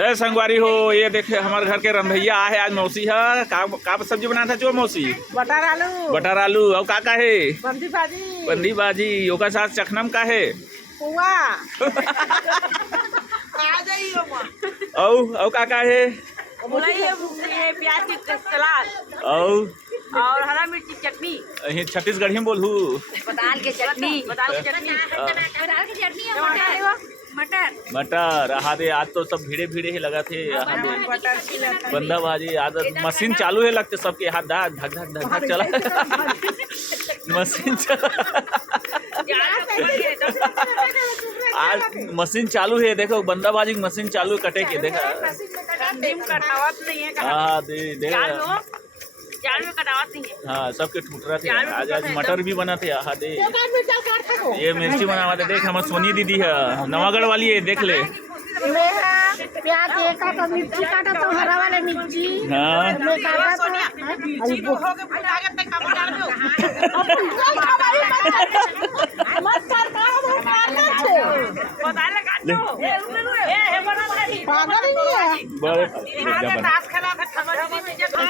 जय संगवारी हो। ये देखे हमारे घर के रंधैया आए आज मौसी है का सब्जी बना था जो मौसी बटर आलू और का है बंदी बाजी ओका साथ चखनम का है औ का है प्याज की सलाद और हरा मिर्ची चटनी छत्तीसगढ़ी में बोलू बताल के चटनी मटर हादे आज तो सब भीड़े भीड़े ही लगा थे बंदा भाजी आज मशीन चालू है लगते सबके हाथ धक धक धक धक चला मशीन आज मशीन चालू है। देखो बंदा बाजी की मशीन चालू कटे के देखा हाँ सबके टूट रहा थे। आज आज मटर भी बना थे हाँ दे ये मिर्ची बना हुआ था। देख हमारे सोनी दीदी है नवागढ़ वाली है देख ले प्याज काटा मिर्ची काटा तो हरा वाले मिर्ची हाँ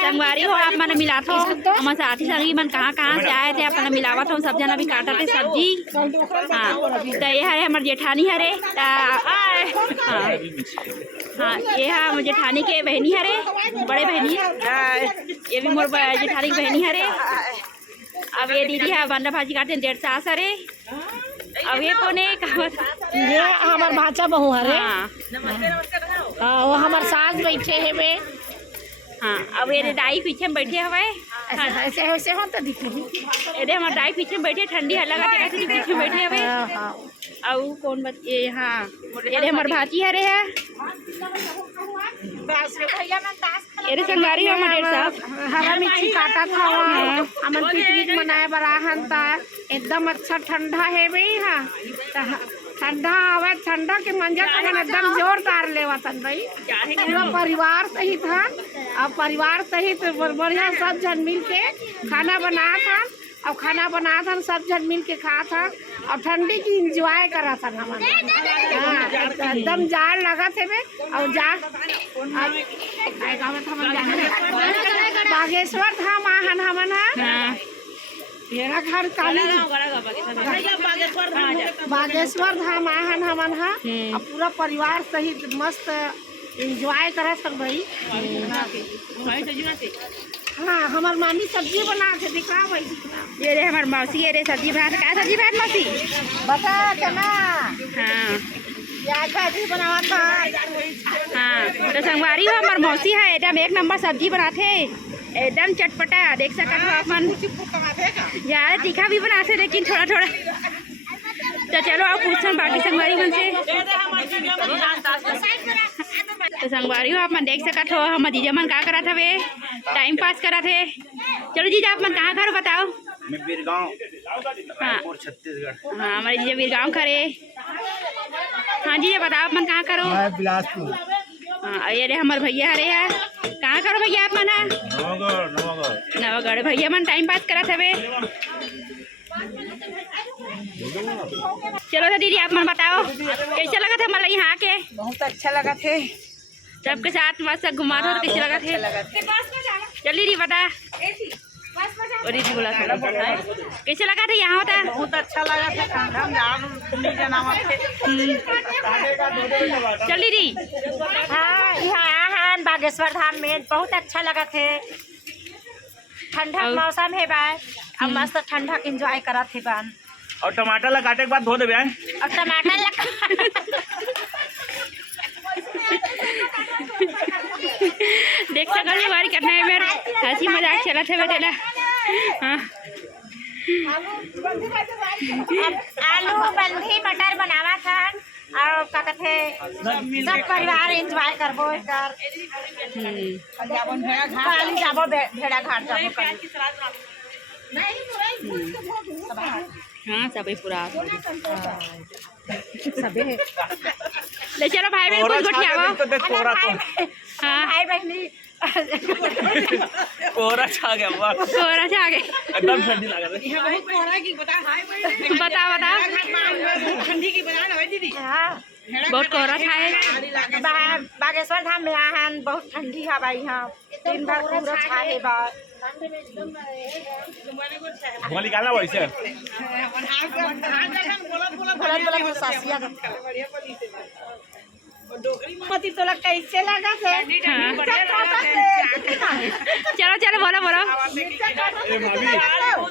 संगवारी हो आप मैंने मिला था हमारे साथी संगी मन कहाँ से आए थे अपना मिलावा था सब जना भी काटा थे सब्जी। हाँ तो ये है हमारे जेठानी हरे हाँ ये है हमारे जेठानी के बहनी हरे बड़े बहनी ये भी मोर जेठानी की बहनी हरे। अब ये दीदी है बंदा भाजी काटते 1.5 सास हरे। अब ये कौन है ये हमार भाचा बहू हरे वो हमार सास बैठे है वे हाँ अब ये दाई पीछे में बैठे हवे ऐसे ऐसे हो तो दिख रही ये हमारे दाई पीछे में बैठे ठंडी हल्ला का पीछे में बैठे हवे। और कौन बच्चे हाँ ये हमारे भाची हरे है ये संगारी हो हमारे साहब हरा मिर्ची काटा था हमन पिकनिक मनाए बराहन था एकदम अच्छा ठंडा है भाई हाँ ठंडा आवे ठंडा के मंजर तो एकदम जोरदार लेवा तन भाई पूरा परिवार सहित था। अब परिवार सहित बढ़िया सब जन मिल के खाना बना था। अब खाना बना था सब जन मिल के खा था और ठंडी की इंजॉय करा था हमारे एकदम जाड़ लगा थे बे और बागेश्वर धाम आहन हमन है मेरा घर काली बागेश्वर धाम आहन हमन है अब पूरा परिवार सहित मस्त एंजॉय करा सब भाई। हाँ हमार मामी सब्जी बना के दिखा भाई ये रे हमार मौसी ये रे सब्जी भात का सब्जी भात मौसी बता चना हाँ प्याज भाजी बनावा था। हाँ तो संगवारी हो हमार मौसी है एकदम 1 नंबर सब्जी बनाते एकदम चटपटा देख सकते हो अपन ज़्यादा तीखा भी बनाते लेकिन थोड़ा थोड़ा। तो चलो आप पूछो बाकी संगवारी मन से तो संगवारी हो आप मन देख सकते हो हमारे जीजा मन का करा था वे टाइम पास करा थे। चलो जीजा आप मन कहाँ खड़ो बताओ मैं बीरगांव हाँ छत्तीसगढ़ हाँ हमारे जीजा बीरगांव खड़े हाँ जीजा बताओ आप मन कहाँ करो बिलासपुर हाँ ये रे हमारे भैया हरे है कहाँ करो भैया आप मन नवागढ़ भैया मन टाइम पास करा था वे। चलो तो दीदी आप मन बताओ कैसे लगा था मतलब यहाँ के बहुत अच्छा लगा थे सबके साथ मस्त घुमा दो तो कैसे लगा थे चल दीदी बता और दीदी बोला था कैसे लगा था यहाँ होता बहुत अच्छा लगा था चल दीदी हाँ यहाँ बागेश्वर धाम में बहुत अच्छा लगा थे ठंडा मौसम है बा अब मस्त ठंडा के एंजॉय करा थे बान और टमाटर ला काटे के बाद धो देबे और टमाटर देख सकल बारी करना है मेरा हंसी मजाक चला था बेटा हाँ आलू बंधी मटर बनावा था और क्या कहते सब परिवार एंजॉय करबो कर जाबो भेड़ा घाट जाबो हाँ सभी पूरा सभी ले चलो भाई बहन कुछ गोठियावा हाँ भाई बहनी कोहरा छा गया कोहरा छा गया एकदम ठंडी लगा रही बता ठंडी की बता ना दीदी हाँ बहुत कोहरा था है। बागेश्वर धाम में आहन बहुत ठंडी हवा यहाँ दिन भर पूरा छाए बा धुआं निकालना वैसे मती तो लगता इससे लगा से चलो चलो बोलो बोलो।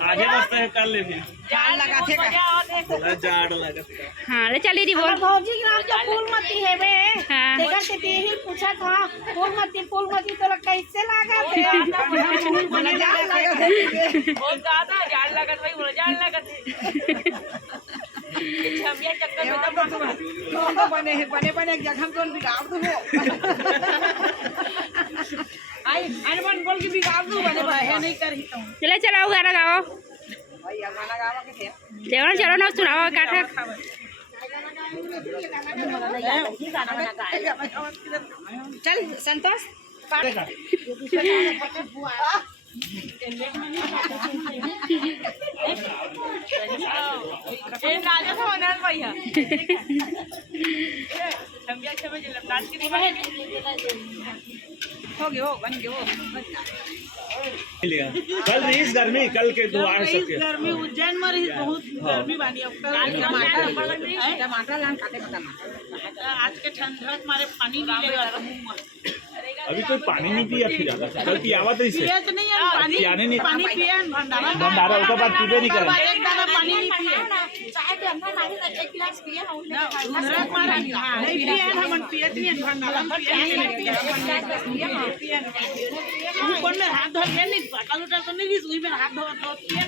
आगे मस्त है कर ले फिर जाड़ लगा थे जाड़ लगा हाँ ले चली दी बोल। भौजी के नाम जो फूलमती है वे हाँ। देखा से यही पूछा था फूलमती तो लगता इससे लगा थे जाड़ लगा थे बहुत ज्यादा जाड़ लगत भाई बोला जाड़ लगत छमिया चक्कर में तो बने एक जगह तो बिगाड़ दो आई बन बोल के बिगाड़ दो बने है नहीं करही तो चलो चलो गाना गाओ। भैया गाना गावा के थे चलो चलो ना सुनाओ काठक। चल संतोष ये नाले से होने भैया छमिया छमे जब नाच के हो गयो बन गयो कल रही गर्मी कल के दुआर सकते गर्मी उज्जैन में रही बहुत गर्मी बानी अब कल टमाटर लान काटे टमाटर आज के ठंडा मारे पानी नहीं लेगा मुंह में अभी कोई पानी नहीं पिया फिर ज्यादा कल पियावा तो इसे पिए तो नहीं है पानी पियाने नहीं पानी पिए भंडारा उसके बाद पीबे नहीं करे एक दाना पानी नहीं पिए चाय के अंदर मारी तो एक गिलास पिए हम दूसरा मारा नहीं पिए हम पिए नहीं भंडारा पिए ऊपर में हाथ धो के नहीं कल उठा तो नहीं सुई में हाथ धो पिए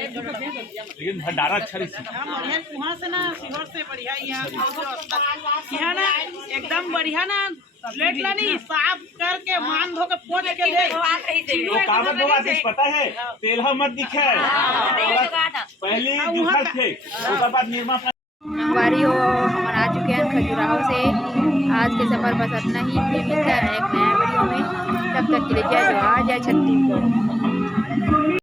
लेकिन भंडारा अच्छा रही बढ़िया वहाँ से ना शिवर से बढ़िया यहाँ ना एकदम बढ़िया ना प्लेट ला नहीं साफ करके मान धो के पोंछ के दे वो कागज होगा तो पता है तेल मत दिखे पहले दिखल थे उसके बाद निर्मा हमारी हो हम आ चुके हैं खजुराहो से। आज के सफर बस इतना ही, फिर मिलता है एक नया वीडियो में। तब तक के लिए जय जवाहर जय छत्तीसगढ़।